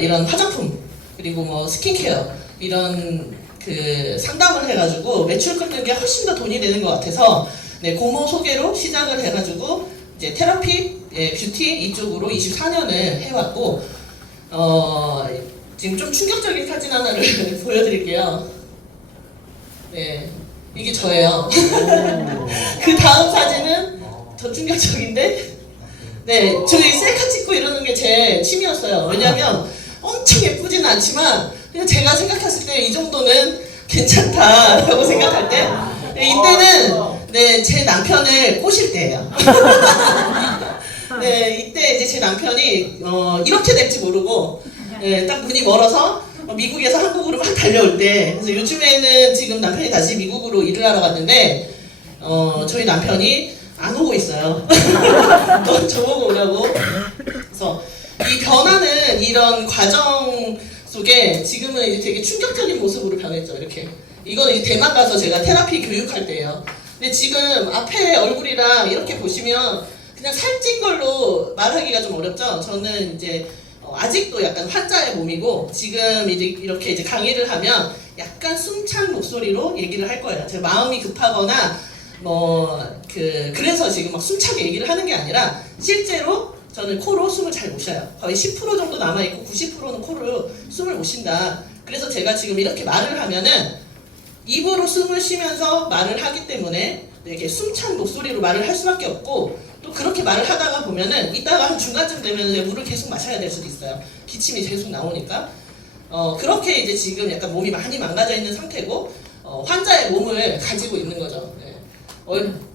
이런 화장품 그리고 뭐 스킨케어 이런 그 상담을 해가지고 매출 끊는 게 훨씬 더 돈이 되는 것 같아서 네, 고모 소개로 시작을 해가지고 이제 테라피, 뷰티 이쪽으로 24년을 해왔고 지금 좀 충격적인 사진 하나를 보여드릴게요. 네, 이게 저예요. 그 다음 사진은 더 충격적인데, 네, 저희 셀카 찍고 이러는 게 제 취미였어요. 왜냐면 엄청 예쁘지는 않지만 그냥 제가 생각했을 때 이 정도는 괜찮다라고 생각할 때, 네, 이때는 네, 제 남편을 꼬실 때예요. 네, 이때 이제 제 남편이 이렇게 될지 모르고 네, 딱 눈이 멀어서 미국에서 한국으로 막 달려올 때, 그래서 요즘에는 지금 남편이 다시 미국으로 일을 하러 갔는데 저희 남편이 안 오고 있어요. 저보고 오라고. 그래서 이 변화는 이런 과정 속에 지금은 이제 되게 충격적인 모습으로 변했죠. 이렇게. 이건 이제 대만 가서 제가 테라피 교육할 때예요. 근데 지금 앞에 얼굴이랑 이렇게 보시면 그냥 살찐 걸로 말하기가 좀 어렵죠. 저는 이제 아직도 약간 환자의 몸이고 지금 이렇게 이제 강의를 하면 약간 숨찬 목소리로 얘기를 할 거예요. 제 마음이 급하거나 그래서 지금 막 숨차게 얘기를 하는 게 아니라 실제로 저는 코로 숨을 잘 못 쉬어요. 거의 10% 정도 남아있고 90%는 코로 숨을 못 쉰다. 그래서 제가 지금 이렇게 말을 하면은 입으로 숨을 쉬면서 말을 하기 때문에 이렇게 숨찬 목소리로 말을 할 수밖에 없고, 또 그렇게 말을 하다가 보면은 이따가 한 중간쯤 되면 물을 계속 마셔야 될 수도 있어요. 기침이 계속 나오니까. 그렇게 이제 지금 약간 몸이 많이 망가져 있는 상태고 환자의 몸을 가지고 있는 거죠. 네.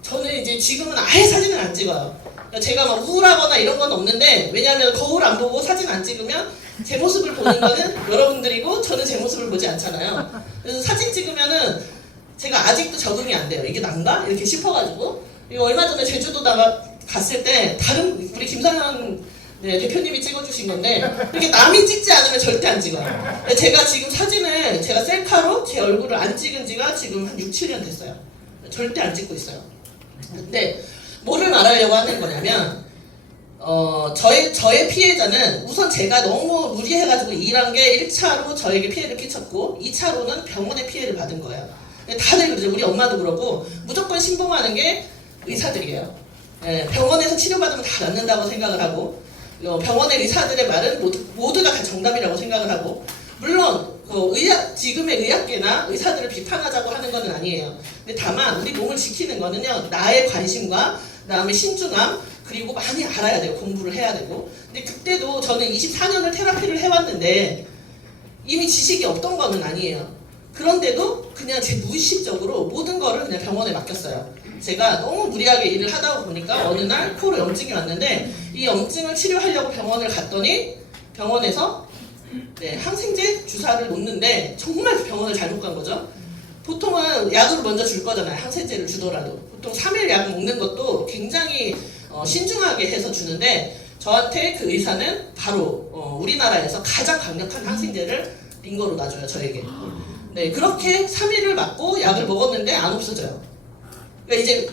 저는 이제 지금은 아예 사진을 안 찍어요. 제가 막 우울하거나 이런 건 없는데, 왜냐하면 거울 안 보고 사진 안 찍으면 제 모습을 보는 거는 여러분들이고 저는 제 모습을 보지 않잖아요. 그래서 사진 찍으면은 제가 아직도 적응이 안 돼요. 이게 난가? 이렇게 싶어가지고. 이거 얼마 전에 제주도 갔을 때 다른 우리 김상현 대표님이 찍어주신 건데, 이렇게 남이 찍지 않으면 절대 안 찍어요. 제가 지금 사진을 제가 셀카로 제 얼굴을 안 찍은 지가 지금 한 6, 7년 됐어요. 절대 안 찍고 있어요. 근데 뭐를 말하려고 하는 거냐면 저의 피해자는 우선 제가 너무 무리해가지고 일한 게 1차로 저에게 피해를 끼쳤고 2차로는 병원에 피해를 받은 거예요. 다들 그러죠. 우리 엄마도 그러고 무조건 신봉하는 게 의사들이에요. 병원에서 치료받으면 다 낫는다고 생각을 하고 병원의 의사들의 말은 모두가 다 정답이라고 생각을 하고, 물론 지금의 의학계나 의사들을 비판하자고 하는 건 아니에요. 근데 다만 우리 몸을 지키는 거는요, 나의 관심과 그다음에 신중함, 그리고 많이 알아야 돼요. 공부를 해야 되고. 근데 그때도 저는 24년을 테라피를 해왔는데 이미 지식이 없던 거는 아니에요. 그런데도 그냥 제 무의식적으로 모든 거를 그냥 병원에 맡겼어요. 제가 너무 무리하게 일을 하다 보니까 어느 날 코로 염증이 왔는데, 이 염증을 치료하려고 병원을 갔더니 병원에서 항생제 주사를 놓는데 정말 병원을 잘못 간 거죠. 보통은 약을 먼저 줄 거잖아요. 항생제를 주더라도 보통 3일 약 먹는 것도 굉장히 신중하게 해서 주는데, 저한테 그 의사는 바로 우리나라에서 가장 강력한 항생제를 링거로 놔줘요. 저에게. 네, 그렇게 3일을 맞고 약을 먹었는데 안 없어져요. 그러니까 이제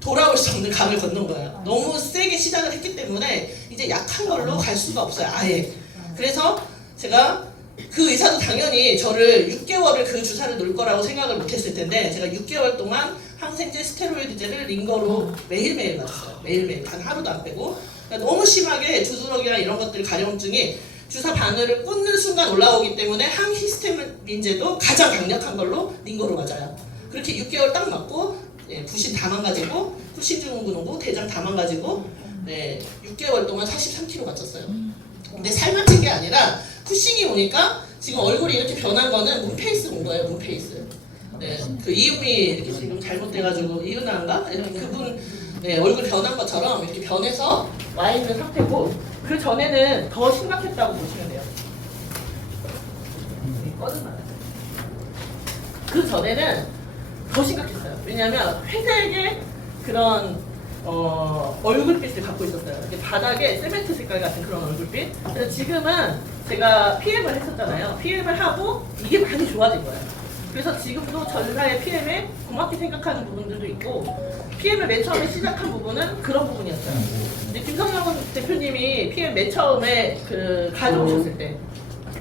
돌아올 수 없는 강을 건넌 거예요. 너무 세게 시작을 했기 때문에 이제 약한 걸로 갈 수가 없어요. 아예. 그래서 제가 그 의사도 당연히 저를 6개월을 그 주사를 놓을 거라고 생각을 못했을 텐데, 제가 6개월 동안 항생제, 스테로이드제를 링거로 매일매일 맞았어요. 매일매일. 단 하루도 안 빼고. 그러니까 너무 심하게 주두럭이나 이런 것들 가려움증이 주사 바늘을 꽂는 순간 올라오기 때문에 항히스타민제도 가장 강력한 걸로 링거로 맞아요. 그렇게 6개월 딱 맞고 부신 다 망가지고, 후신증후군 오고 대장 다 망가지고 6개월 동안 43kg 맞췄어요. 근데 살만 찐 게 아니라 쿠싱이 오니까 지금 얼굴이 이렇게 변한 거는 문페이스 온 거예요. 문페이스. 그 이음이 이렇게 지금 잘못돼가지고 이은아인가? 그분 얼굴 변한 것처럼 이렇게 변해서 와 있는 상태고, 그 전에는 더 심각했다고 보시면 돼요. 그 전에는 더 심각했어요. 왜냐하면 회색의 그런 얼굴빛을 갖고 있었어요. 이렇게 바닥에 세멘트 색깔 같은 그런 얼굴빛. 그래서 지금은 제가 PM을 했었잖아요. PM을 하고 이게 많이 좋아진 거예요. 그래서 지금도 전사의 PM에 고맙게 생각하는 부분들도 있고, PM을 맨 처음에 시작한 부분은 그런 부분이었어요. 근데 김성현 대표님이 PM 맨 처음에 가져오셨을 때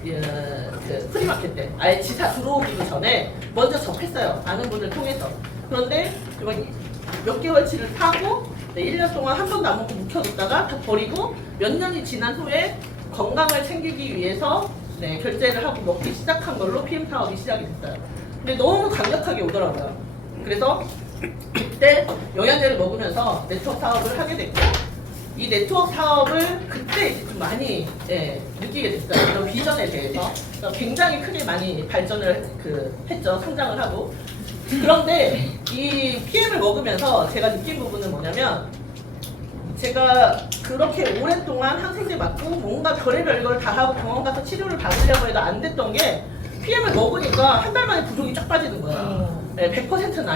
그 프리마켓 때 아예 지사 들어오기도 전에 먼저 접했어요. 아는 분을 통해서. 그런데 몇 개월치를 타고 1년 동안 한 번도 안 먹고 묵혀뒀다가 다 버리고 몇 년이 지난 후에 건강을 챙기기 위해서 결제를 하고 먹기 시작한 걸로 PM 사업이 시작이 됐어요. 근데 너무 강력하게 오더라고요. 그래서 그때 영양제를 먹으면서 네트워크 사업을 하게 됐고, 이 네트워크 사업을 그때 이제 좀 많이 느끼게 됐어요. 그런 비전에 대해서 굉장히 크게 많이 발전을 했죠. 성장을 하고. 그런데 이 PM을 먹으면서 제가 느낀 부분은 뭐냐면, 제가 그렇게 오랫동안 항생제 맞고 뭔가 별의별 걸 다 하고 병원 가서 치료를 받으려고 해도 안 됐던 게 PM을 먹으니까 한 달 만에 부종이 쫙 빠지는 거예요. 100%는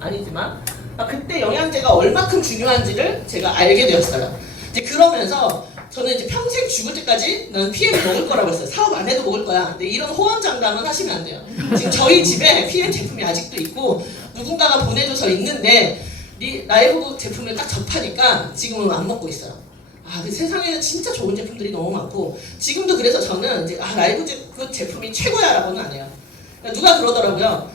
아니지만 그때 영양제가 얼마큼 중요한지를 제가 알게 되었어요. 이제 그러면서 저는 이제 평생 죽을 때까지 나는 PM을 먹을 거라고 했어요. 사업 안 해도 먹을 거야. 근데 이런 호언장담은 하시면 안 돼요. 지금 저희 집에 PM 제품이 아직도 있고 누군가가 보내줘서 있는데 라이브 제품을 딱 접하니까 지금은 안 먹고 있어요. 그 세상에는 진짜 좋은 제품들이 너무 많고, 지금도 그래서 저는 이제 라이브 그 제품이 최고야라고는 안 해요. 그러니까 누가 그러더라고요.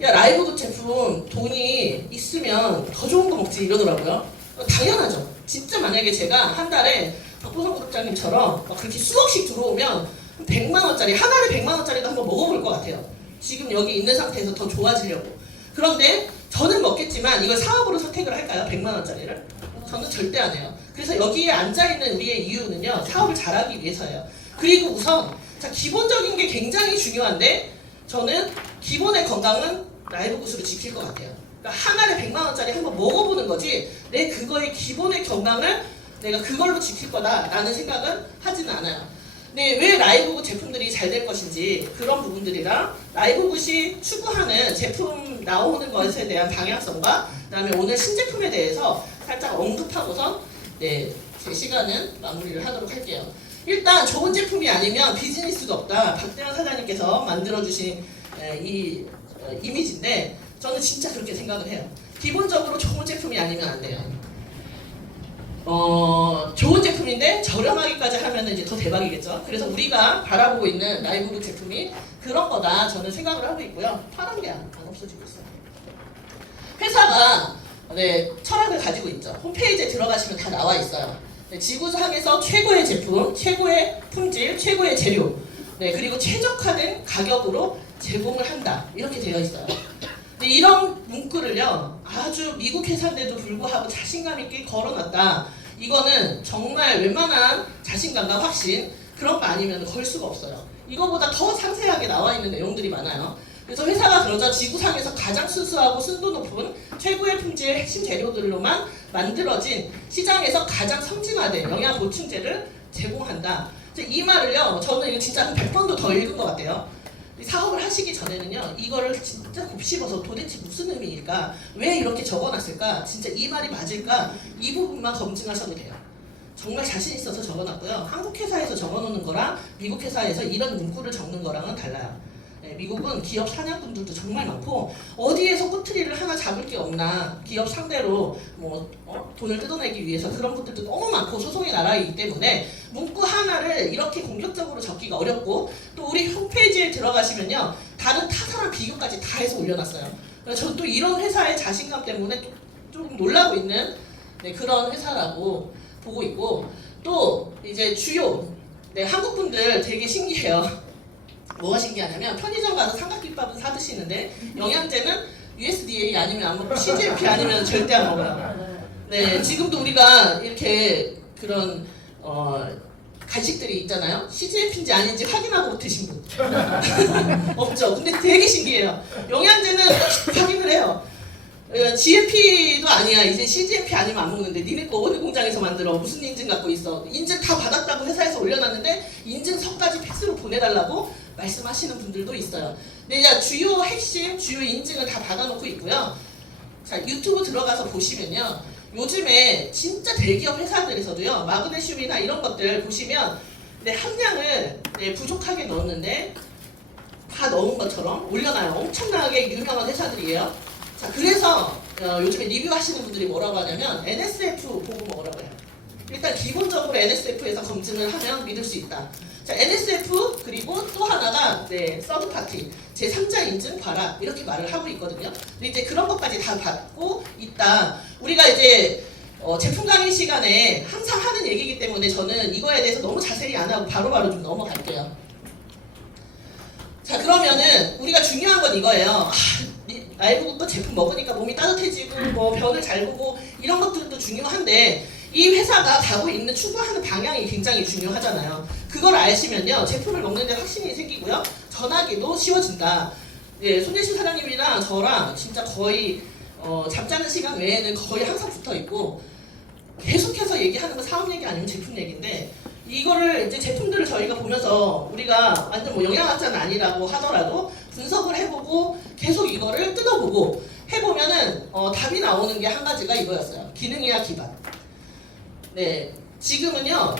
야, 라이브 제품 돈이 있으면 더 좋은 거 먹지 이러더라고요. 당연하죠. 진짜 만약에 제가 한 달에 박보성 구독자님처럼 그렇게 수억씩 들어오면 100만 원짜리, 하나에 100만 원짜리도 한번 먹어볼 것 같아요. 지금 여기 있는 상태에서 더 좋아지려고. 그런데 저는 먹겠지만 이걸 사업으로 선택을 할까요? 100만 원짜리를? 저는 절대 안 해요. 그래서 여기에 앉아있는 우리의 이유는요, 사업을 잘하기 위해서예요. 그리고 우선 기본적인 게 굉장히 중요한데, 저는 기본의 건강은 라이브 구스로 지킬 것 같아요. 그러니까 한 알에 100만 원짜리 한번 먹어보는 거지, 내 그거의 기본의 건강을 내가 그걸로 지킬 거다라는 생각은 하지는 않아요. 근데 왜 라이브굿 제품들이 잘 될 것인지, 그런 부분들이랑 라이브굿이 추구하는 제품 나오는 것에 대한 방향성과 그다음에 오늘 신제품에 대해서 살짝 언급하고서 제 시간은 마무리를 하도록 할게요. 일단 좋은 제품이 아니면 비즈니스도 없다. 박대현 사장님께서 만들어주신 이 이미지인데, 저는 진짜 그렇게 생각을 해요. 기본적으로 좋은 제품이 아니면 안 돼요. 좋은 제품인데 저렴하기까지 하면 이제 더 대박이겠죠. 그래서 우리가 바라보고 있는 라이브북 제품이 그런 거다 저는 생각을 하고 있고요. 파란 게 안 없어지고 있어요. 회사가 철학을 가지고 있죠. 홈페이지에 들어가시면 다 나와 있어요. 지구상에서 최고의 제품, 최고의 품질, 최고의 재료, 그리고 최적화된 가격으로 제공을 한다. 이렇게 되어 있어요. 근데 이런 문구를요, 아주 미국 회사인데도 불구하고 자신감 있게 걸어놨다. 이거는 정말 웬만한 자신감과 확신, 그런 거 아니면 걸 수가 없어요. 이거보다 더 상세하게 나와 있는 내용들이 많아요. 그래서 회사가 그러죠. 지구상에서 가장 순수하고 순도 높은 최고의 품질 핵심 재료들로만 만들어진 시장에서 가장 성진화된 영양 보충제를 제공한다. 이 말을요, 저는 이거 진짜 한 100번도 더 읽은 것 같아요. 사업을 하시기 전에는요, 이거를 진짜 곱씹어서 도대체 무슨 의미일까? 왜 이렇게 적어놨을까? 진짜 이 말이 맞을까? 이 부분만 검증하셔도 돼요. 정말 자신 있어서 적어놨고요. 한국 회사에서 적어놓는 거랑 미국 회사에서 이런 문구를 적는 거랑은 달라요. 미국은 기업 사냥꾼들도 정말 많고, 어디에서 꼬투리를 하나 잡을 게 없나, 기업 상대로 돈을 뜯어내기 위해서 그런 분들도 너무 많고 소송의 나라이기 때문에 문구 하나를 이렇게 공격적으로 적기가 어렵고, 또 우리 홈페이지에 들어가시면요, 다른 타사랑 비교까지 다 해서 올려놨어요. 그래서 저는 또 이런 회사의 자신감 때문에 조금 놀라고 있는 그런 회사라고 보고 있고, 또 이제 주요 한국 분들 되게 신기해요. 뭐가 신기하냐면, 편의점 가서 삼각김밥은 사 드시는데 영양제는 USDA 아니면 안 먹고 CGMP 아니면 절대 안 먹어요. 지금도 우리가 이렇게 그런 간식들이 있잖아요. CGMP인지 아닌지 확인하고 드신 분 없죠. 근데 되게 신기해요. 영양제는 확인을 해요. GMP도 아니야. 이제 CGMP 아니면 안 먹는데 니네 거 어느 공장에서 만들어? 무슨 인증 갖고 있어? 인증 다 받았다고 회사에서 올려놨는데 인증서까지 팩스로 보내달라고 말씀하시는 분들도 있어요. 근데 이제 주요 핵심, 주요 인증을 다 받아놓고 있고요. 자, 유튜브 들어가서 보시면요, 요즘에 진짜 대기업 회사들에서도요, 마그네슘이나 이런 것들 보시면 함량을 부족하게 넣었는데 다 넣은 것처럼 올려놔요. 엄청나게 유명한 회사들이에요. 자, 그래서 요즘에 리뷰하시는 분들이 뭐라고 하냐면 NSF 보고 먹으라고 해요. 일단 기본적으로 NSF에서 검증을 하면 믿을 수 있다. 자, NSF 그리고 네, 서드 파티, 제3자 인증 봐라 이렇게 말을 하고 있거든요. 근데 이제 그런 것까지 다 받고 있다. 우리가 이제 제품 강의 시간에 항상 하는 얘기이기 때문에 저는 이거에 대해서 너무 자세히 안 하고 바로바로 좀 넘어갈게요. 자, 그러면은 우리가 중요한 건 이거예요. 라이브 제품 먹으니까 몸이 따뜻해지고 뭐 변을 잘 보고 이런 것들도 중요한데 이 회사가 가고 있는 추구하는 방향이 굉장히 중요하잖아요. 그걸 아시면요, 제품을 먹는데 확신이 생기고요, 전하기도 쉬워진다. 예, 손예실 사장님이랑 저랑 진짜 거의 잠자는 시간 외에는 거의 항상 붙어 있고 계속해서 얘기하는 건 사업 얘기 아니면 제품 얘기인데, 이거를 이제 제품들을 저희가 보면서 우리가 완전 뭐 영양학자는 아니라고 하더라도 분석을 해보고 계속 이거를 뜯어보고 해보면은 답이 나오는 게 한 가지가 이거였어요. 기능의학 기반. 네, 지금은요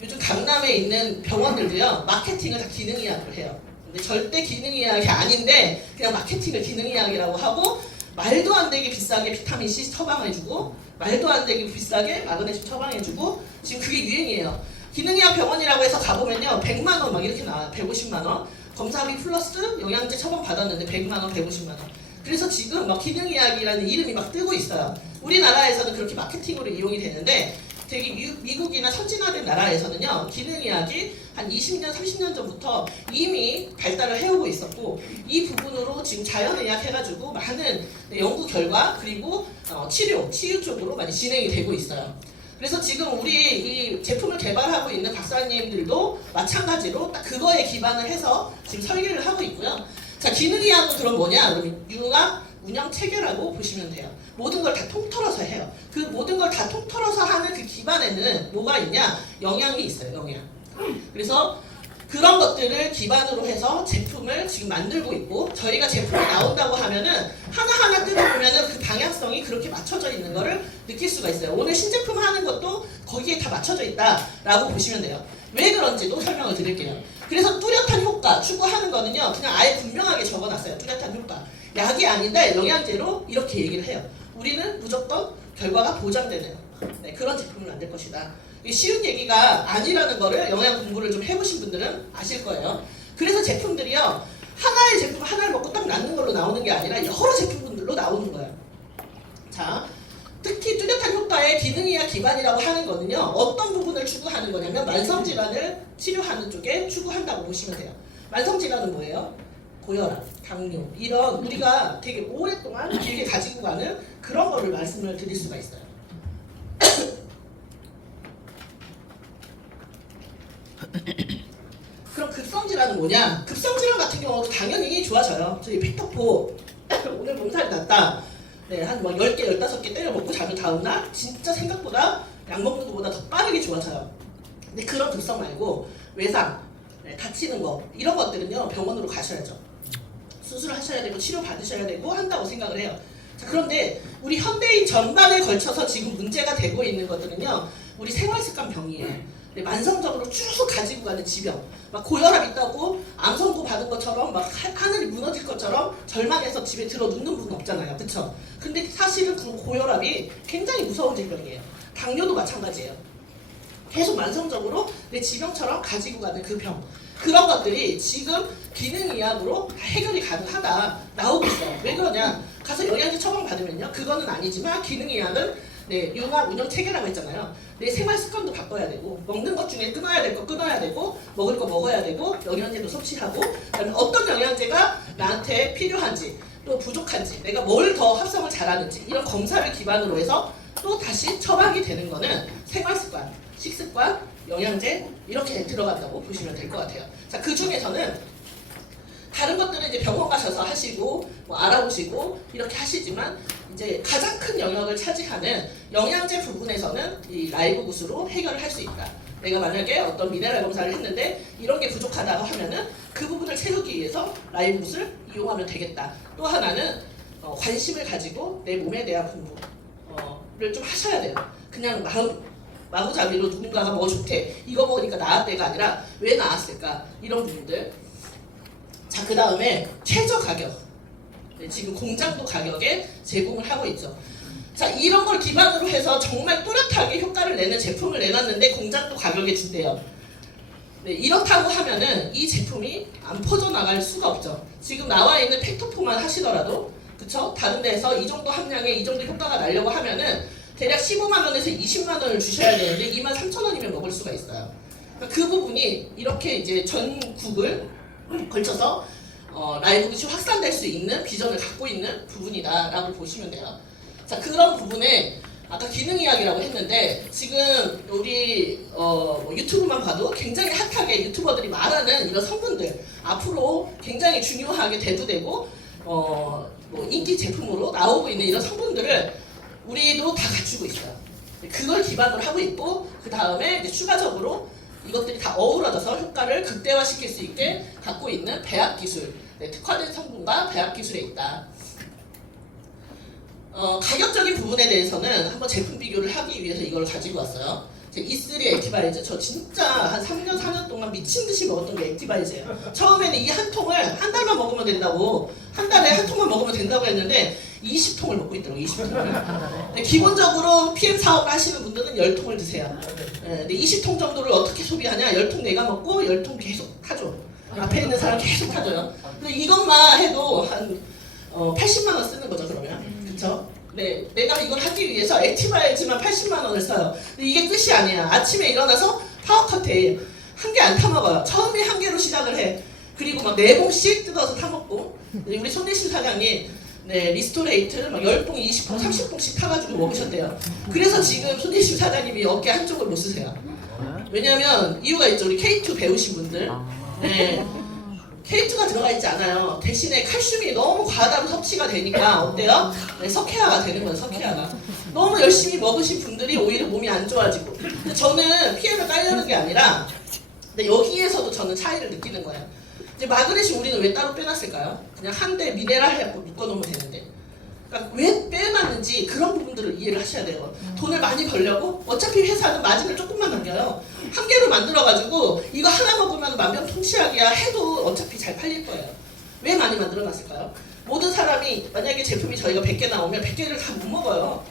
요즘 강남에 있는 병원들도요 마케팅을 다 기능의학으로 해요. 근데 절대 기능의학이 아닌데 그냥 마케팅을 기능의학이라고 하고 말도 안 되게 비싸게 비타민 C 처방해주고 말도 안 되게 비싸게 마그네슘 처방해주고 지금 그게 유행이에요. 기능의학 병원이라고 해서 가보면요 100만 원 막 이렇게 나와요. 150만 원 검사비 플러스 영양제 처방 받았는데 100만 원, 150만 원. 그래서 지금 막 기능의학이라는 이름이 막 뜨고 있어요. 우리나라에서는 그렇게 마케팅으로 이용이 되는데 되게 미국이나 선진화된 나라에서는요 기능의학이 한 20년, 30년 전부터 이미 발달을 해오고 있었고 이 부분으로 지금 자연의학 해가지고 많은 연구 결과 그리고 치유 쪽으로 많이 진행이 되고 있어요. 그래서 지금 우리 이 제품을 개발하고 있는 박사님들도 마찬가지로 딱 그거에 기반을 해서 지금 설계를 하고 있고요. 자, 기능의학은 그럼 뭐냐? 그럼 융합 운영 체계라고 보시면 돼요. 모든 걸 다 통틀어서 해요. 그 모든 걸 다 통틀어서 하는 그 기반에는 뭐가 있냐? 영양이 있어요. 영양. 그래서 그런 것들을 기반으로 해서 제품을 지금 만들고 있고 저희가 제품이 나온다고 하면은 하나하나 뜯어보면은 그 방향성이 그렇게 맞춰져 있는 거를 느낄 수가 있어요. 오늘 신제품 하는 것도 거기에 다 맞춰져 있다라고 보시면 돼요. 왜 그런지도 설명을 드릴게요. 그래서 뚜렷한 효과 추구하는 거는요 그냥 아예 분명하게 적어놨어요. 뚜렷한 효과. 약이 아닌데 영양제로 이렇게 얘기를 해요. 우리는 무조건 결과가 보장되는 그런 제품을 만들 것이다. 쉬운 얘기가 아니라는 거를 영양 공부를 좀 해보신 분들은 아실 거예요. 그래서 제품들이요 하나의 제품 하나를 먹고 딱 낫는 걸로 나오는 게 아니라 여러 제품들로 나오는 거예요. 자, 특히 뚜렷한 효과의 기능의학 기반이라고 하는 거는요 어떤 부분을 추구하는 거냐면 만성질환을 치료하는 쪽에 추구한다고 보시면 돼요. 만성질환은 뭐예요? 고혈압, 당뇨 이런 우리가 되게 오랫동안 길게 가지고 가는 그런 거를 말씀을 드릴 수가 있어요. 그럼 급성질환은 뭐냐? 급성질환 같은 경우도 당연히 좋아져요. 저희 팩터포 오늘 몸살이 났다. 네, 한 뭐 10개, 15개 때려 먹고 자면 다음날 진짜 생각보다 약 먹는 것보다 더 빠르게 좋아져요. 근데 그런 급성 말고 외상, 다치는 거 이런 것들은요 병원으로 가셔야죠. 수술을 하셔야 되고 치료 받으셔야 되고 한다고 생각을 해요. 자, 그런데 우리 현대인 전반에 걸쳐서 지금 문제가 되고 있는 것들은요 우리 생활습관 병이에요. 만성적으로 쭉 가지고 가는 지병, 막 고혈압 있다고 암 선고 받은 것처럼 막 하늘이 무너질 것처럼 절망해서 집에 들어 눕는 분은 없잖아요, 그쵸? 근데 사실은 그 고혈압이 굉장히 무서운 질병이에요. 당뇨도 마찬가지예요. 계속 만성적으로 내 지병처럼 가지고 가는 그 병, 그런 것들이 지금 기능의학으로 다 해결이 가능하다 나오고 있어요. 왜 그러냐? 가서 영양제 처방 받으면요, 그거는 아니지만 기능의학은 융합 운영 체계라고 했잖아요. 내 생활 습관도 바꿔야 되고 먹는 것 중에 끊어야 될 거 끊어야 되고 먹을 거 먹어야 되고 영양제도 섭취하고 그다음에 어떤 영양제가 나한테 필요한지 또 부족한지 내가 뭘 더 합성을 잘하는지 이런 검사를 기반으로 해서 또 다시 처방이 되는 거는 생활 습관, 식습관, 영양제 이렇게 들어간다고 보시면 될 것 같아요. 자, 그 중에서는 다른 것들은 이제 병원 가셔서 하시고 뭐 알아보시고 이렇게 하시지만 이제 가장 큰 영역을 차지하는 영양제 부분에서는 이 라이브 굿으로 해결을 할 수 있다. 내가 만약에 어떤 미네랄 검사를 했는데 이런 게 부족하다고 하면은 그 부분을 채우기 위해서 라이브 굿을 이용하면 되겠다. 또 하나는 관심을 가지고 내 몸에 대한 공부를 좀 하셔야 돼요. 그냥 마구잡이로 누군가가 뭐 좋대 이거 먹으니까 나았대가 아니라 왜 나았을까 이런 부분들. 자, 그 다음에 최저 가격. 지금 공장도 가격에 제공을 하고 있죠. 자, 이런 걸 기반으로 해서 정말 뚜렷하게 효과를 내는 제품을 내놨는데 공장도 가격에 준대요. 네, 이렇다고 하면은 이 제품이 안 퍼져나갈 수가 없죠. 지금 나와 있는 팩토포만 하시더라도 그쵸? 다른 데서 이 정도 함량에 이 정도 효과가 나려고 하면은 대략 15만 원에서 20만 원을 주셔야 되는데 23,000원이면 먹을 수가 있어요. 그러니까 그 부분이 이렇게 이제 전국을 걸쳐서 라이브 굿이 확산될 수 있는 비전을 갖고 있는 부분이다라고 보시면 돼요. 자, 그런 부분에 아까 기능 이야기라고 했는데 지금 우리 뭐 유튜브만 봐도 굉장히 핫하게 유튜버들이 말하는 이런 성분들 앞으로 굉장히 중요하게 대두되고 뭐 인기 제품으로 나오고 있는 이런 성분들을 우리도 다 갖추고 있어요. 그걸 기반으로 하고 있고 그 다음에 추가적으로 이것들이 다 어우러져서 효과를 극대화시킬 수 있게 갖고 있는 배합 기술, 특화된 성분과 배합 기술에 있다. 가격적인 부분에 대해서는 한번 제품 비교를 하기 위해서 이걸 가지고 왔어요. E3 액티바이저 저 진짜 한 3년 4년 동안 미친 듯이 먹었던 게 액티바이저예요. 처음에는 이 한 통을 한 달만 먹으면 된다고 한 달에 한 통만 먹으면 된다고 했는데 20통을 먹고 있더라고요. 20통을. 기본적으로 PM 사업을 하시는 분들은 10통을 드세요. 근데 20통 정도를 어떻게 소비하냐? 10통 내가 먹고 10통 계속 타줘. 앞에 있는 사람 계속 타줘요. 근데 이것만 해도 한 80만 원 쓰는 거죠, 그러면. 그쵸? 네, 내가 이걸 하기 위해서 액티바이즈만 80만 원을 써요. 근데 이게 끝이 아니야. 아침에 일어나서 파워 칵테일 한 개 안 타먹어요. 처음에 한 개로 시작을 해. 그리고 막 4봉씩 뜯어서 타먹고. 우리 손예심 사장님 네, 리스토레이트 막 10봉, 20봉, 30봉씩 타가지고 먹으셨대요. 그래서 지금 손예심 사장님이 어깨 한쪽을 못 쓰세요. 왜냐면 이유가 있죠. 우리 K2 배우신 분들. 네. K2가 들어가 있지 않아요. 대신에 칼슘이 너무 과다로 섭취가 되니까 어때요? 네, 석회화가 되는 거예요. 석회화가. 너무 열심히 먹으신 분들이 오히려 몸이 안 좋아지고. 근데 저는 PM을 깔려는 게 아니라 근데 여기에서도 저는 차이를 느끼는 거예요. 이제 마그네슘 우리는 왜 따로 빼놨을까요? 그냥 한 대 미네랄 해갖고 묶어놓으면 되는데. 그러니까 왜 빼놨는지 그런 부분들을 이해를 하셔야 돼요. 돈을 많이 벌려고 어차피 회사는 마진을 조금만 남겨요. 한 개로 만들어가지고 이거 하나 먹으면 만병통치약이야 해도 어차피 잘 팔릴 거예요. 왜 많이 만들어놨을까요? 모든 사람이 만약에 제품이 저희가 100개 나오면 100개를 다 못 먹어요.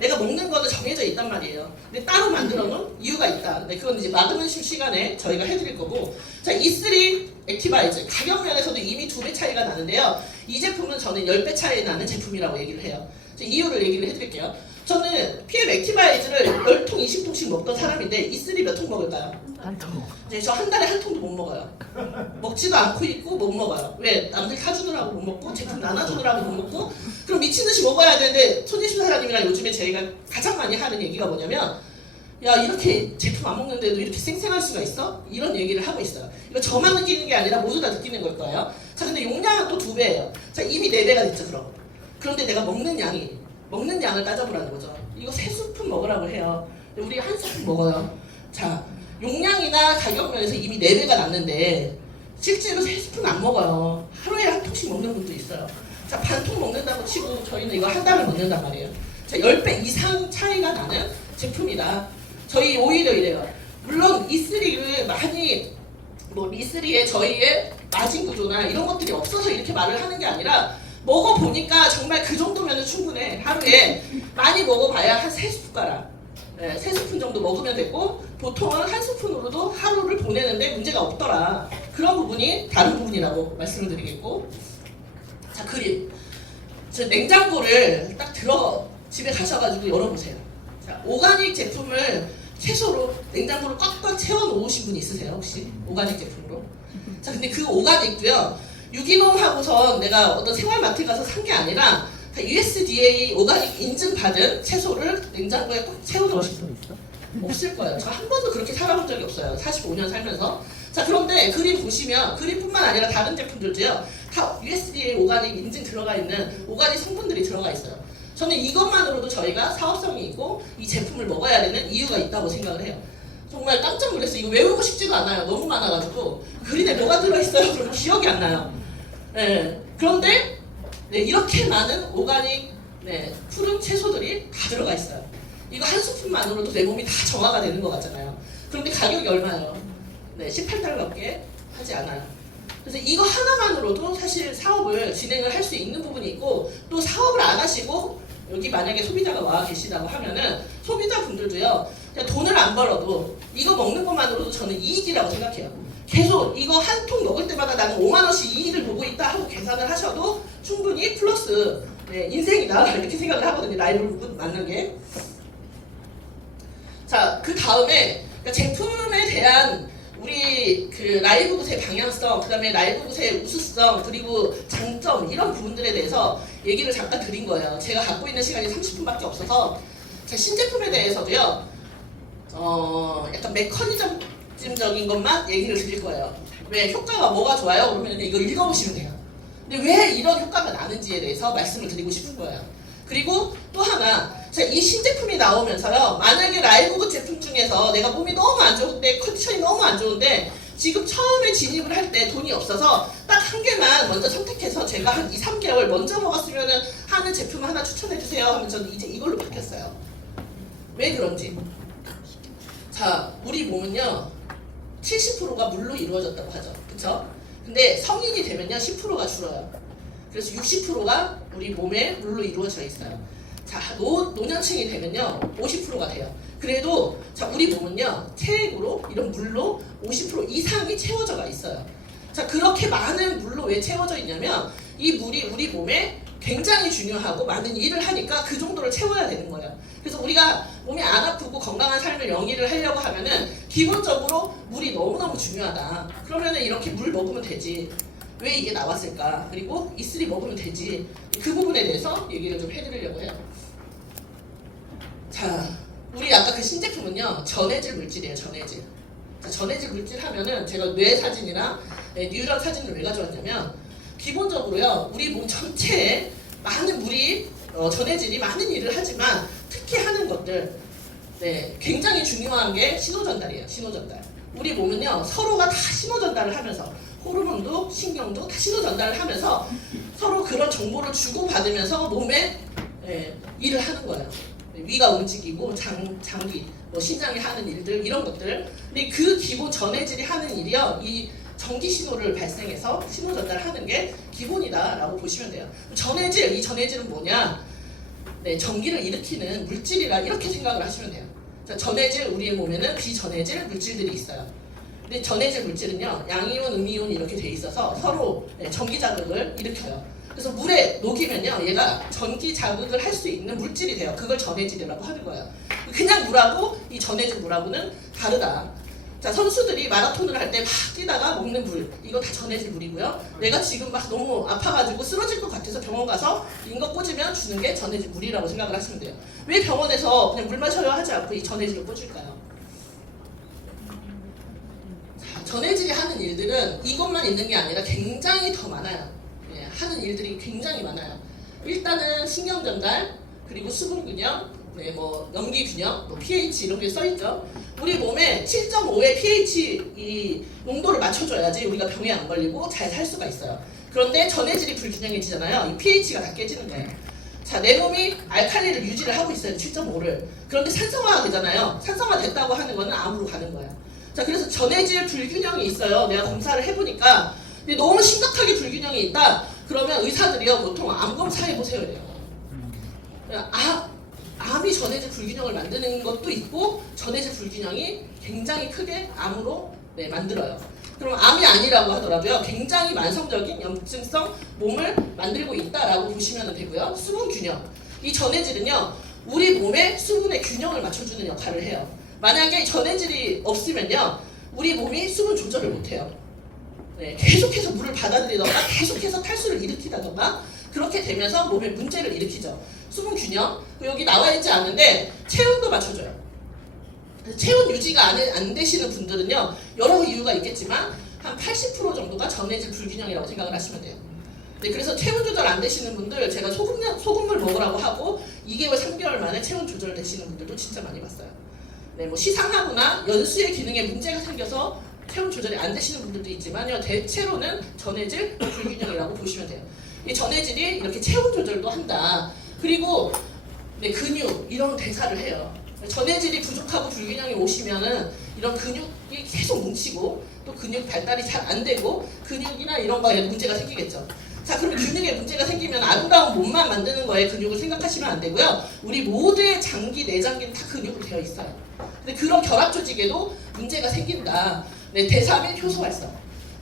내가 먹는 거는 정해져 있단 말이에요. 근데 따로 만들어 놓은 이유가 있다. 근데 그건 이제 마그네슘 시간에 저희가 해드릴 거고. 자, E3 액티바이즈 가격 면에서도 이미 2배 차이가 나는데요. 이 제품은 저는 10배 차이 나는 제품이라고 얘기를 해요. 이유를 얘기를 해드릴게요. 저는 PM 액티바이즈를 10통, 20통씩 먹던 사람인데 E3 몇 통 먹을까요? 한 통. 이제 저 한 달에 한 통도 못 먹어요. 먹지도 않고 있고 못 먹어요. 왜? 남들 타주느라고 못 먹고 제품 나눠주느라고 못 먹고 그럼 미친듯이 먹어야 되는데 손예심 사장님이랑 요즘에 저희가 가장 많이 하는 얘기가 뭐냐면 야 이렇게 제품 안 먹는데도 이렇게 생생할 수가 있어? 이런 얘기를 하고 있어요. 이거 저만 느끼는 게 아니라 모두 다 느끼는 걸 거예요. 자 근데 용량은 또 2배예요. 자 이미 4배가 됐죠 그럼. 그런데 내가 먹는 양을 따져보라는 거죠. 이거 3스푼 먹으라고 해요. 우리 한 스푼 먹어요. 자 용량이나 가격 면에서 이미 4배가 났는데 실제로 3스푼 안 먹어요. 하루에 한 통씩 먹는 분도 있어요. 자 반 통 먹는다고 치고 저희는 이거 한 달을 먹는단 말이에요. 자 10배 이상 차이가 나는 제품이다. 저희 오히려 이래요. 물론 E3를 많이 뭐 E3에 저희의 마진 구조나 이런 것들이 없어서 이렇게 말을 하는 게 아니라 먹어보니까 정말 그 정도면 충분해. 하루에 많이 먹어봐야 한 3스푼가락. 네, 3스푼 정도 먹으면 되고 보통은 한 스푼으로도 하루를 보내는데 문제가 없더라. 그런 부분이 다른 부분이라고 말씀을 드리겠고. 자 그림. 저 냉장고를 딱 집에 가셔가지고 열어보세요. 자 오가닉 제품을 채소로 냉장고를 꽉꽉 채워놓으신 분 있으세요 혹시? 오가닉 제품으로? 자 근데 그 오가닉도요 유기농 하고선 내가 어떤 생활마트 가서 산 게 아니라 USDA 오가닉 인증받은 채소를 냉장고에 꽉 채워놓으신 분 없을 거예요. 저 한 번도 그렇게 살아본 적이 없어요. 45년 살면서. 자 그런데 그림 보시면 그림뿐만 아니라 다른 제품들도요 다 USDA 오가닉 인증 들어가 있는 오가닉 성분들이 들어가 있어요. 저는 이것만으로도 저희가 사업성이 있고 이 제품을 먹어야 되는 이유가 있다고 생각을 해요. 정말 깜짝 놀랐어요. 이거 외우고 싶지도 않아요. 너무 많아가지고 그림에 뭐가 들어있어요? 그러면 기억이 안 나요. 네. 그런데 네, 이렇게 많은 오가닉 푸른 채소들이 다 들어가 있어요. 이거 한 스푼만으로도 내 몸이 다 정화가 되는 것 같잖아요. 그런데 가격이 얼마예요? 네, 18달러밖에 하지 않아요. 그래서 이거 하나만으로도 사실 사업을 진행을 할 수 있는 부분이 있고 또 사업을 안 하시고 여기 만약에 소비자가 와 계시다고 하면은 소비자분들도요 그냥 돈을 안 벌어도 이거 먹는 것만으로도 저는 이익이라고 생각해요. 계속 이거 한 통 먹을 때마다 나는 5만 원씩 이익을 보고 있다 하고 계산을 하셔도 충분히 플러스 인생이다 이렇게 생각을 하거든요. 라이브 만난 게. 자, 그 다음에 제품에 대한 우리 그 라이브 굿의 방향성, 그 다음에 라이브 굿의 우수성, 그리고 장점 이런 부분들에 대해서 얘기를 잠깐 드린 거예요. 제가 갖고 있는 시간이 30분밖에 없어서 제 신제품에 대해서도요. 약간 메커니즘적인 것만 얘기를 드릴 거예요. 왜 효과가 뭐가 좋아요? 그러면 이거 읽어보시면 돼요. 근데 왜 이런 효과가 나는지에 대해서 말씀을 드리고 싶은 거예요. 그리고 또 하나, 이 신제품이 나오면서요. 만약에 라이브굿 제품 중에서 내가 몸이 너무 안 좋은데 컨디션이 너무 안 좋은데 지금 처음에 진입을 할 때 돈이 없어서 딱 한 개만 먼저 선택해서 제가 한 2, 3개월 먼저 먹었으면 하는 제품 하나 추천해 주세요 하면 저는 이제 이걸로 바뀌었어요. 왜 그런지. 자, 우리 몸은요 70%가 물로 이루어졌다고 하죠. 그쵸? 근데 성인이 되면요 10%가 줄어요. 그래서 60%가 우리 몸에 물로 이루어져 있어요. 자, 노년층이 되면요 50%가 돼요. 그래도 자, 우리 몸은요 체액으로 이런 물로 50% 이상이 채워져가 있어요. 자, 그렇게 많은 물로 왜 채워져 있냐면 이 물이 우리 몸에 굉장히 중요하고 많은 일을 하니까 그 정도를 채워야 되는 거예요. 그래서 우리가 몸이 안 아프고 건강한 삶을 영위를 하려고 하면은 기본적으로 물이 너무너무 중요하다. 그러면은 이렇게 물 먹으면 되지. 왜 이게 나왔을까? 그리고 E3 먹으면 되지. 그 부분에 대해서 얘기를 좀 해드리려고 해요. 자, 우리 아까 그 신제품은요 전해질 물질이에요. 전해질. 자, 전해질 물질 하면은 제가 뇌 사진이랑 뉴런 사진을 왜 가져왔냐면 기본적으로요 우리 몸 전체에 많은 물이 전해질이 많은 일을 하지만 특히 하는 것들 굉장히 중요한 게 신호전달이에요. 신호전달. 우리 몸은요 서로가 다 신호전달을 하면서 호르몬도 신경도 다 신호전달을 하면서 서로 그런 정보를 주고받으면서 몸에 일을 하는 거예요. 위가 움직이고 장기, 신장이 하는 일들 이런 것들. 근데 그 기본 전해질이 하는 일이요 이 전기 신호를 발생해서 신호 전달하는 게 기본이다라고 보시면 돼요. 전해질, 이 전해질은 뭐냐? 전기를 일으키는 물질이라 이렇게 생각을 하시면 돼요. 자, 전해질, 우리의 몸에는 비전해질 물질들이 있어요. 근데 전해질 물질은요, 양이온, 음이온 이렇게 돼 있어서 서로 전기 자극을 일으켜요. 그래서 물에 녹이면요, 얘가 전기 자극을 할 수 있는 물질이 돼요. 그걸 전해질이라고 하는 거예요. 그냥 물하고 이 전해질 물하고는 다르다. 자, 선수들이 마라톤을 할 때 막 뛰다가 먹는 물, 이거 다 전해질 물이고요. 내가 지금 막 너무 아파가지고 쓰러질 것 같아서 병원 가서 이거 꽂으면 주는 게 전해질 물이라고 생각을 하시면 돼요. 왜 병원에서 그냥 물 마셔요 하지 않고 이 전해질을 꽂을까요? 자, 전해질이 하는 일들은 이것만 있는 게 아니라 굉장히 더 많아요. 하는 일들이 굉장히 많아요. 일단은 신경 전달, 그리고 수분 균형, 염기 균형, pH 이런 게 써있죠. 우리 몸에 7.5의 pH 이 농도를 맞춰줘야지 우리가 병에 안 걸리고 잘 살 수가 있어요. 그런데 전해질이 불균형해지잖아요. 이 pH가 다 깨지는 거예요. 자, 내 몸이 알칼리를 유지를 하고 있어요. 7.5를. 그런데 산성화가 되잖아요. 산성화 됐다고 하는 거는 암으로 가는 거예요. 자, 그래서 전해질 불균형이 있어요. 내가 검사를 해보니까 근데 너무 심각하게 불균형이 있다. 그러면 의사들이요 보통 암 검사해보세요 이래요. 암이 전해질 불균형을 만드는 것도 있고 전해질 불균형이 굉장히 크게 암으로 만들어요. 그럼 암이 아니라고 하더라도요 굉장히 만성적인 염증성 몸을 만들고 있다라고 보시면 되고요. 수분 균형. 이 전해질은요 우리 몸의 수분의 균형을 맞춰주는 역할을 해요. 만약에 전해질이 없으면요 우리 몸이 수분 조절을 못해요. 계속해서 물을 받아들이던가 계속해서 탈수를 일으키다던가 그렇게 되면서 몸에 문제를 일으키죠. 수분 균형, 여기 나와 있지 않은데 체온도 맞춰줘요. 체온 유지가 안 되시는 분들은요 여러 이유가 있겠지만 한 80% 정도가 전해질 불균형이라고 생각을 하시면 돼요. 그래서 체온 조절 안 되시는 분들 제가 소금물 먹으라고 하고 2개월, 3개월 만에 체온 조절 되시는 분들도 진짜 많이 봤어요. 시상하거나 연수의 기능에 문제가 생겨서 체온 조절이 안 되시는 분들도 있지만요 대체로는 전해질 불균형이라고 보시면 돼요. 이 전해질이 이렇게 체온 조절도 한다. 그리고 근육 이런 대사를 해요. 전해질이 부족하고 불균형이 오시면은 이런 근육이 계속 뭉치고 또 근육 발달이 잘 안 되고 근육이나 이런 거에 문제가 생기겠죠. 자, 그럼 근육에 문제가 생기면 아름다운 몸만 만드는 거에 근육을 생각하시면 안 되고요. 우리 모두의 장기, 내장기는 다 근육으로 되어 있어요. 근데 그런 결합 조직에도 문제가 생긴다. 네, 대사 및 효소 활성.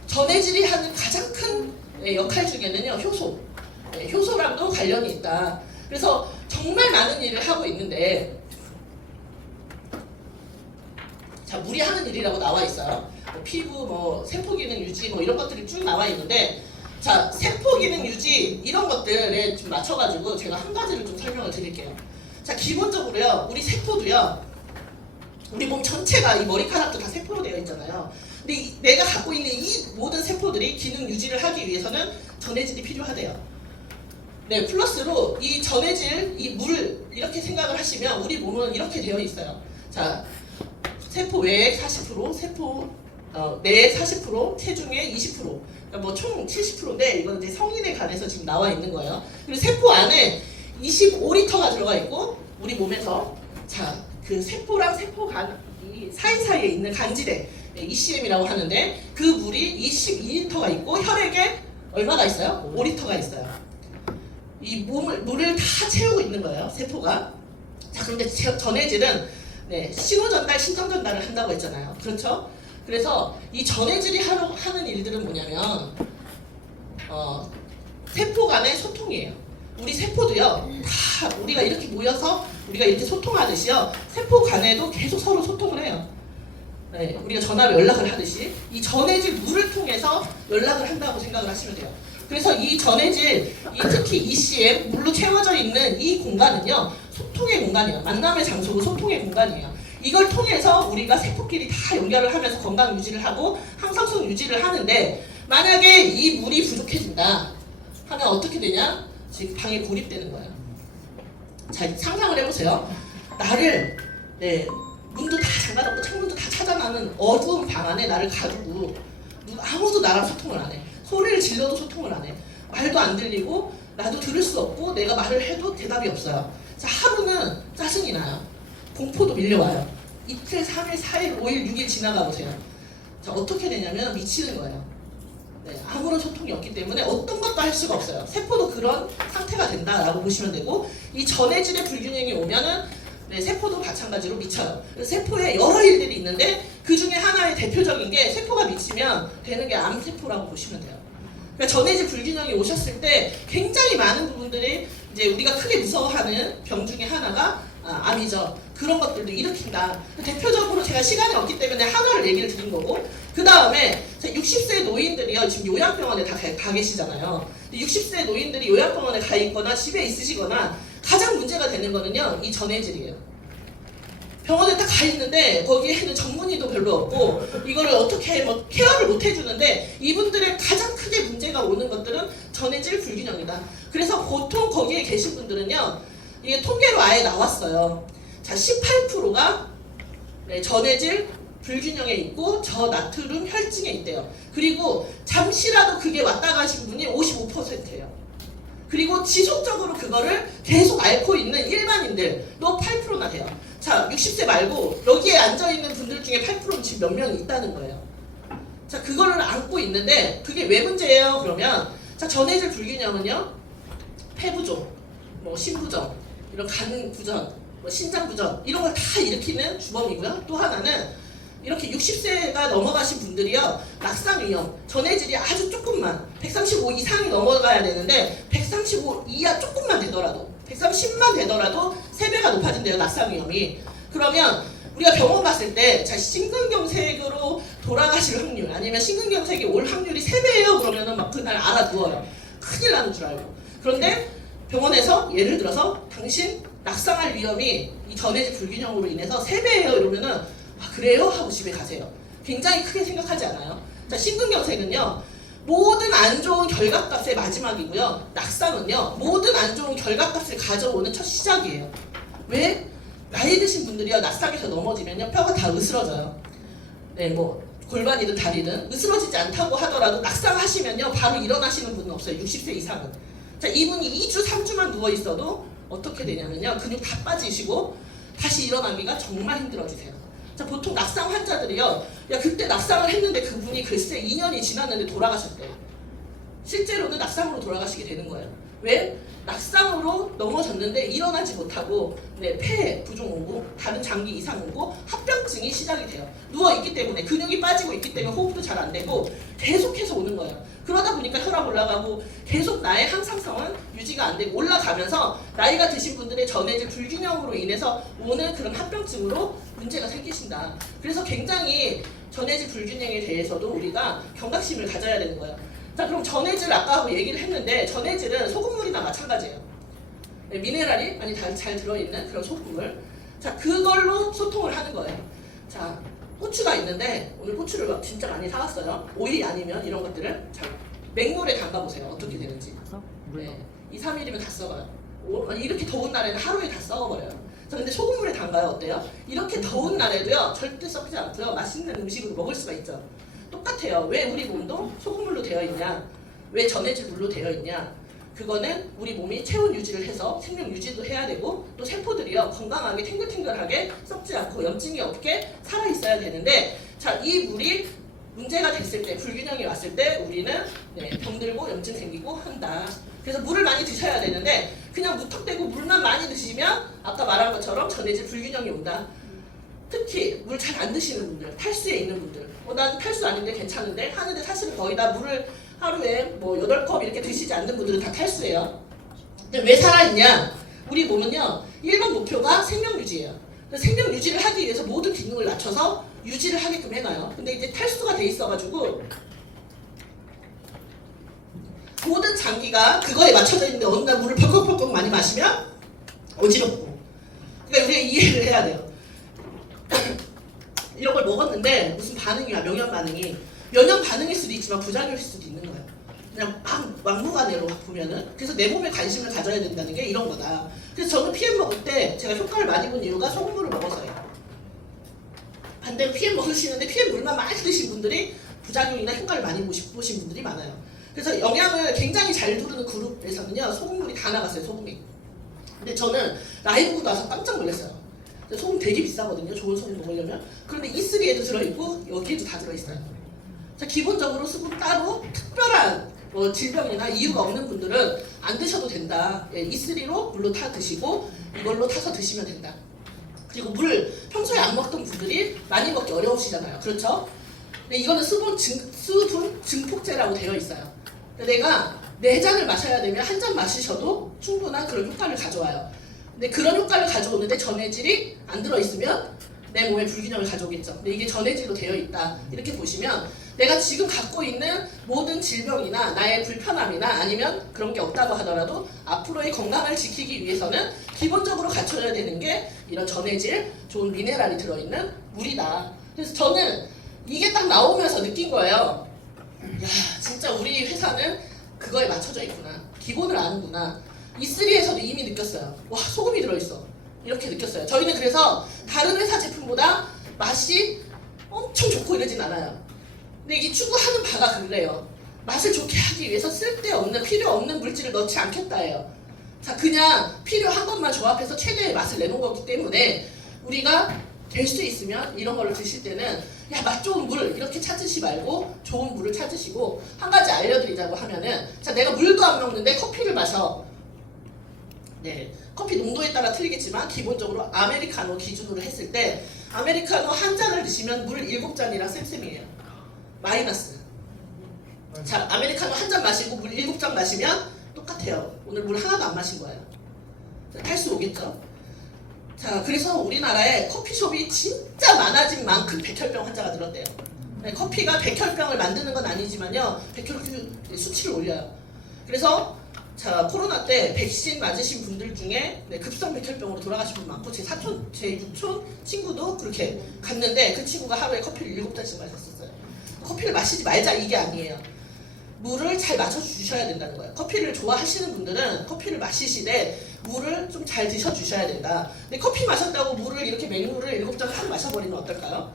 전해질이 하는 가장 큰 역할 중에는요, 효소. 네, 효소랑도 관련이 있다. 그래서 정말 많은 일을 하고 있는데, 자, 물이 하는 일이라고 나와 있어요. 뭐 피부, 뭐 세포 기능 유지, 뭐 이런 것들이 쭉 나와 있는데, 자, 세포 기능 유지 이런 것들에 좀 맞춰가지고 제가 한 가지를 좀 설명을 드릴게요. 자, 기본적으로요, 우리 세포도요, 우리 몸 전체가 이 머리카락도 다 세포로 되어 있잖아요. 근데 내가 갖고 있는 이 모든 세포들이 기능 유지를 하기 위해서는 전해질이 필요하대요. 네, 플러스로 이 전해질, 이 물 이렇게 생각을 하시면 우리 몸은 이렇게 되어 있어요. 자, 세포 외액 40%, 세포 내액 40%, 체중의 20%. 그러니까 뭐 총 70%인데 이건 이제 성인에 관해서 지금 나와 있는 거예요. 그리고 세포 안에 25리터가 들어가 있고 우리 몸에서 자, 그 세포랑 세포 간 이 사이사이에 있는 간질에 ECM이라고 하는데 그 물이 22리터가 있고 혈액에 얼마가 있어요? 5리터가 있어요. 이 물을 다 채우고 있는 거예요, 세포가. 자, 그런데 전해질은 네, 신호 전달, 신청 전달을 한다고 했잖아요. 그렇죠? 그래서 이 전해질이 하는 일들은 뭐냐면 세포 간의 소통이에요. 우리 세포도요, 다 우리가 이렇게 모여서 우리가 이렇게 소통하듯이요, 세포 간에도 계속 서로 소통을 해요. 네, 우리가 전화로 연락을 하듯이 이 전해질 물을 통해서 연락을 한다고 생각을 하시면 돼요. 그래서 이 전해질, 특히 ECM, 물로 채워져 있는 이 공간은요, 소통의 공간이에요. 만남의 장소고 소통의 공간이에요. 이걸 통해서 우리가 세포끼리 다 연결을 하면서 건강 유지를 하고 항상성 유지를 하는데, 만약에 이 물이 부족해진다 하면 어떻게 되냐? 지금 방에 고립되는 거예요. 자, 상상을 해보세요. 나를 네, 문도 다 잠가놓고 창문도 다 찾아나는 어두운 방 안에 나를 가두고 아무도 나랑 소통을 안 해. 소리를 질러도 소통을 안 해. 말도 안 들리고 나도 들을 수 없고 내가 말을 해도 대답이 없어요. 자, 하루는 짜증이 나요. 공포도 밀려와요. 이틀, 3일, 4일, 5일, 6일 지나가 보세요. 자, 어떻게 되냐면 미치는 거예요. 네, 아무런 소통이 없기 때문에 어떤 것도 할 수가 없어요. 세포도 그런 상태가 된다라고 보시면 되고, 이 전해질의 불균형이 오면은 네, 세포도 마찬가지로 미쳐요. 세포에 여러 일들이 있는데 그 중에 하나의 대표적인 게 세포가 미치면 되는 게 암세포라고 보시면 돼요. 그러니까 전해질 불균형이 오셨을 때 굉장히 많은 부분들이 이제 우리가 크게 무서워하는 병 중에 하나가 암이죠. 그런 것들도 일으킨다. 대표적으로 제가 시간이 없기 때문에 하나를 얘기를 드린 거고, 그 다음에 60세 노인들이요, 지금 요양병원에 다 가 계시잖아요. 60세 노인들이 요양병원에 가 있거나 집에 있으시거나 가장 문제가 되는 거는요, 이 전해질이에요. 병원에 딱 가 있는데 거기에는 전문의도 별로 없고 이거를 어떻게 뭐 케어를 못 해주는데, 이분들의 가장 크게 문제가 오는 것들은 전해질 불균형이다. 그래서 보통 거기에 계신 분들은요, 이게 통계로 아예 나왔어요. 자, 18%가 전해질 불균형에 있고 저나트륨 혈증에 있대요. 그리고 잠시라도 그게 왔다 가신 분이 55%예요. 그리고 지속적으로 그거를 계속 앓고 있는 일반인들도 8%나 돼요. 자, 60세 말고 여기에 앉아있는 분들 중에 8%는 지금 몇 명이 있다는 거예요. 자, 그거를 안고 있는데 그게 왜 문제예요? 그러면 자, 전해질 불균형은요, 폐부종, 뭐 신부종, 이런 간 부전, 뭐 신장 부전 이런 걸 다 일으키는 주범이고요. 또 하나는 이렇게 60세가 넘어가신 분들이요, 낙상 위험, 전해질이 아주 조금만 135 이상이 넘어가야 되는데 135 이하 조금만 되더라도 130만 되더라도 3배가 높아진대요, 낙상 위험이. 그러면 우리가 병원 갔을 때 자, 심근경색으로 돌아가실 확률 아니면 심근경색이 올 확률이 3배예요 그러면은 막 그날 알아두어요. 큰일 나는 줄 알고. 그런데 병원에서 예를 들어서 당신 낙상할 위험이 이 전해질 불균형으로 인해서 3배예요 이러면은 아, 그래요? 하고 집에 가세요. 굉장히 크게 생각하지 않아요? 자, 심근경색은요, 모든 안 좋은 결각값의 마지막이고요, 낙상은요, 모든 안 좋은 결각값을 가져오는 첫 시작이에요. 왜? 나이 드신 분들이요, 낙상에서 넘어지면요, 뼈가 다 으스러져요. 네, 뭐 골반이든 다리든 으스러지지 않다고 하더라도 낙상하시면요, 바로 일어나시는 분은 없어요. 60세 이상은. 자, 이분이 2주, 3주만 누워 있어도 어떻게 되냐면요, 근육 다 빠지시고 다시 일어나기가 정말 힘들어지세요. 자, 보통 낙상 환자들이요, 야, 그때 낙상을 했는데 그분이 글쎄 2년이 지났는데 돌아가셨대요. 실제로는 낙상으로 돌아가시게 되는 거예요. 왜? 낙상으로 넘어졌는데 일어나지 못하고 폐 부종 오고 다른 장기 이상 오고 합병증이 시작이 돼요. 누워있기 때문에 근육이 빠지고 있기 때문에 호흡도 잘 안 되고 계속해서 오는 거예요. 그러다 보니까 혈압 올라가고 계속 나의 항상성은 유지가 안 되고 올라가면서 나이가 드신 분들의 전해질 불균형으로 인해서 오는 그런 합병증으로 문제가 생기신다. 그래서 굉장히 전해질 불균형에 대해서도 우리가 경각심을 가져야 되는 거예요. 자, 그럼 전해질 아까 얘기를 했는데 전해질은 소금물이나 마찬가지예요. 미네랄이 많이 잘 들어있는 그런 소금물. 자, 그걸로 소통을 하는 거예요. 자, 고추가 있는데 오늘 고추를 막 진짜 많이 사왔어요. 오이 아니면 이런 것들을 자, 맹물에 담가보세요. 어떻게 되는지. 네, 2, 3일이면 다 썩어요. 이렇게 더운 날에는 하루에 다 썩어버려요. 자, 근데 소금물에 담가요. 어때요? 이렇게 더운 날에도요 절대 썩지 않고요 맛있는 음식으로 먹을 수가 있죠. 똑같아요. 왜 우리 몸도 소금물로 되어 있냐? 왜 전해질 물로 되어 있냐? 그거는 우리 몸이 체온 유지를 해서 생명 유지도 해야 되고 또 세포들이요 건강하게 탱글탱글하게 썩지 않고 염증이 없게 살아 있어야 되는데 자, 이 물이 문제가 됐을 때 불균형이 왔을 때 우리는 병들고 염증 생기고 한다. 그래서 물을 많이 드셔야 되는데 그냥 무턱대고 물만 많이 드시면 아까 말한 것처럼 전해질 불균형이 온다. 특히 물 잘 안 드시는 분들, 탈수에 있는 분들, 난 탈수 아닌데 괜찮은데 하는데 사실은 거의 다 물을 하루에 뭐 8컵 이렇게 드시지 않는 분들은 다 탈수예요. 근데 왜 살아있냐? 우리 몸은요 1번 목표가 생명 유지예요. 생명 유지를 하기 위해서 모든 기능을 낮춰서 유지를 하게끔 해놔요. 근데 이제 탈수가 돼 있어가지고 모든 장기가 그거에 맞춰져 있는데 어느 날 물을 펄컥펄컥 많이 마시면 어지럽고. 그러니까 우리가 이해를 해야 돼요. 이런 걸 먹었는데 무슨 반응이야, 명현 반응이. 면역 반응일 수도 있지만 부작용일 수도 있는 거예요. 그냥 막무가내로 보면은. 그래서 내 몸에 관심을 가져야 된다는 게 이런 거다. 그래서 저는 PM 먹을 때 제가 효과를 많이 본 이유가 소금물을 먹어서요. 반대로 PM 먹으시는데 PM 물만 많이 드신 분들이 부작용이나 효과를 많이 보신 분들이 많아요. 그래서 영양을 굉장히 잘 두르는 그룹에서는요 소금물이 다 나갔어요. 소금이. 근데 저는 라이브 나서 깜짝 놀랐어요. 소금 되게 비싸거든요. 좋은 소금 먹으려면. 그런데 E3에도 들어있고 여기에도 다 들어있어요. 자, 기본적으로 수분 따로 특별한 질병이나 이유가 없는 분들은 안 드셔도 된다. E3로 물로 타 드시고 이걸로 타서 드시면 된다. 그리고 물 평소에 안 먹던 분들이 많이 먹기 어려우시잖아요. 그렇죠? 근데 이거는 수분 증폭제라고 되어 있어요. 내가 4잔을 마셔야 되면 1잔 마시셔도 충분한 그런 효과를 가져와요. 근데 그런 효과를 가져오는데 전해질이 안 들어있으면 내 몸에 불균형을 가져오겠죠. 근데 이게 전해질로 되어 있다. 이렇게 보시면 내가 지금 갖고 있는 모든 질병이나 나의 불편함이나 아니면 그런 게 없다고 하더라도 앞으로의 건강을 지키기 위해서는 기본적으로 갖춰야 되는 게 이런 전해질, 좋은 미네랄이 들어있는 물이다. 그래서 저는 이게 딱 나오면서 느낀 거예요. 야, 진짜 우리 회사는 그거에 맞춰져 있구나. 기본을 아는구나. E3에서도 이미 느꼈어요. 와, 소금이 들어있어. 이렇게 느꼈어요. 저희는 그래서 다른 회사 제품보다 맛이 엄청 좋고 이러진 않아요. 근데 이게 추구하는 바가 그래요. 맛을 좋게 하기 위해서 쓸데없는 필요 없는 물질을 넣지 않겠다 해요. 자, 그냥 필요한 것만 조합해서 최대의 맛을 내놓은 거기 때문에 우리가 될 수 있으면 이런 거를 드실 때는 야, 맛 좋은 물 이렇게 찾으시 말고 좋은 물을 찾으시고 한 가지 알려드리자고 하면은 자, 내가 물도 안 먹는데 커피를 마셔. 네, 커피 농도에 따라 틀리겠지만 기본적으로 아메리카노 기준으로 했을 때 아메리카노 한 잔을 드시면 물 7잔이랑 쌤쌤이에요. 마이너스. 자, 아메리카노 한 잔 마시고 물 7잔 마시면 똑같아요. 오늘 물 하나도 안 마신 거예요. 탈수 오겠죠? 자, 그래서 우리나라에 커피숍이 진짜 많아진 만큼 백혈병 환자가 늘었대요. 네, 커피가 백혈병을 만드는 건 아니지만요, 백혈병 수치를 올려요. 그래서 자, 코로나 때 백신 맞으신 분들 중에 급성 백혈병으로 돌아가신 분 많고 제 사촌, 제 육촌 친구도 그렇게 갔는데 그 친구가 하루에 커피를 7잔씩 마셨었어요. 커피를 마시지 말자 이게 아니에요. 물을 잘 맞춰주셔야 된다는 거예요. 커피를 좋아하시는 분들은 커피를 마시시되 물을 좀 잘 드셔주셔야 된다. 근데 커피 마셨다고 물을 이렇게 맹물을 7잔 확 마셔버리면 어떨까요?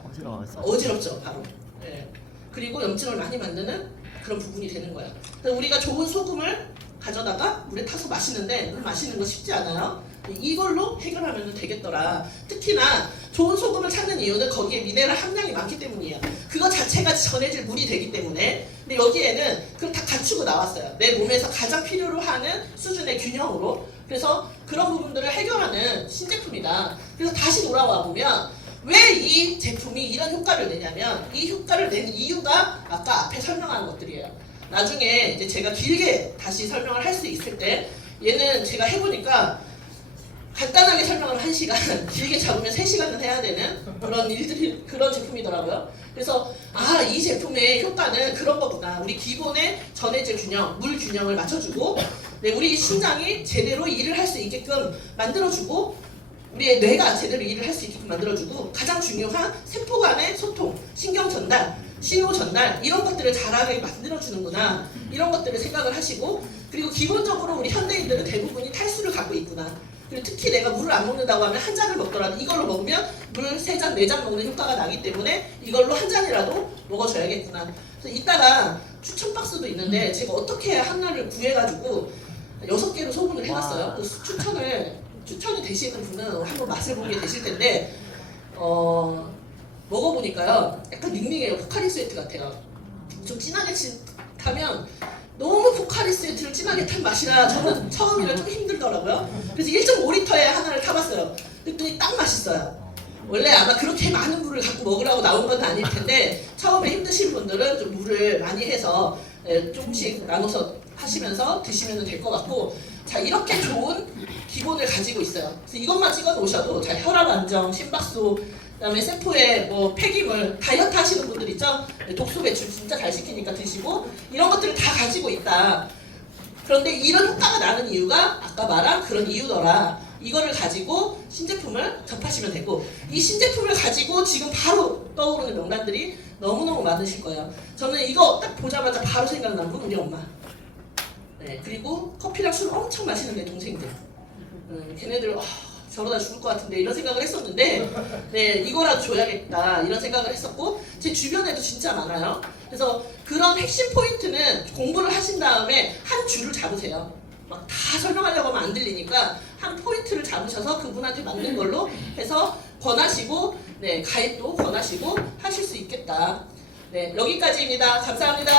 어지럽죠, 바로. 네. 그리고 염증을 많이 만드는 그런 부분이 되는 거예요. 그래서 우리가 좋은 소금을 가져다가 물에 타서 마시는데 물 마시는 거 쉽지 않아요. 이걸로 해결하면 되겠더라. 특히나 좋은 소금을 찾는 이유는 거기에 미네랄 함량이 많기 때문이에요. 그거 자체가 전해질 물이 되기 때문에. 근데 여기에는 그걸 다 갖추고 나왔어요. 내 몸에서 가장 필요로 하는 수준의 균형으로. 그래서 그런 부분들을 해결하는 신제품이다. 그래서 다시 돌아와 보면 왜 이 제품이 이런 효과를 내냐면 이 효과를 내는 이유가 아까 앞에 설명한 것들이에요. 나중에 이제 제가 길게 다시 설명을 할 수 있을 때 얘는 제가 해보니까 간단하게 설명을 1시간, 길게 잡으면 3시간은 해야 되는 그런 일들이, 그런 제품이더라고요. 그래서, 아, 이 제품의 효과는 그런 거구나. 우리 기본의 전해질 균형, 물 균형을 맞춰주고, 네, 우리 신장이 제대로 일을 할 수 있게끔 만들어주고, 우리의 뇌가 제대로 일을 할 수 있게끔 만들어주고, 가장 중요한 세포 간의 소통, 신경 전달, 신호 전달, 이런 것들을 잘하게 만들어주는구나. 이런 것들을 생각을 하시고, 그리고 기본적으로 우리 현대인들은 대부분이 탈수를 갖고 있구나. 그리고 특히 내가 물을 안 먹는다고 하면 한 잔을 먹더라도 이걸로 먹으면 물 3잔, 4잔 먹는 효과가 나기 때문에 이걸로 한 잔이라도 먹어줘야겠구나. 그래서 이따가 추천 박스도 있는데 제가 어떻게 하나를 구해가지고 6개로 소분을 해놨어요. 그래서 추천이 되시는 분은 한번 맛을 보게 되실 텐데 먹어보니까요 약간 닝닝해요. 포카리 스웨트 같아요. 좀 진하게 타면 너무 포카리 스웨트를 진하게 탄 맛이라 저는 처음이라 좀 힘들더라고요. 그래서 1.5리터에 하나를 타봤어요. 그랬더니 딱 맛있어요. 원래 아마 그렇게 많은 물을 갖고 먹으라고 나온 건 아닐 텐데 처음에 힘드신 분들은 좀 물을 많이 해서 조금씩 나눠서 하시면서 드시면 될 것 같고, 자, 이렇게 좋은 기본을 가지고 있어요. 그래서 이것만 찍어 놓으셔도 자, 혈압 안정, 심박수, 그다음에 세포에 뭐 폐기물, 다이어트 하시는 분들 있죠? 독소 배출 진짜 잘 시키니까 드시고 이런 것들을 다 가지고 있다. 그런데 이런 효과가 나는 이유가 아까 말한 그런 이유더라. 이거를 가지고 신제품을 접하시면 되고, 이 신제품을 가지고 지금 바로 떠오르는 명단들이 너무너무 많으실 거예요. 저는 이거 딱 보자마자 바로 생각난 분 우리 엄마. 네, 그리고 커피랑 술 엄청 마시는 내 동생들. 걔네들 저러다 죽을 것 같은데 이런 생각을 했었는데, 네, 이거라도 줘야겠다 이런 생각을 했었고, 제 주변에도 진짜 많아요. 그래서 그런 핵심 포인트는 공부를 하신 다음에 한 줄을 잡으세요. 막 다 설명하려고 하면 안 들리니까 한 포인트를 잡으셔서 그분한테 맞는 걸로 해서 권하시고, 네, 가입도 권하시고 하실 수 있겠다. 네, 여기까지입니다. 감사합니다.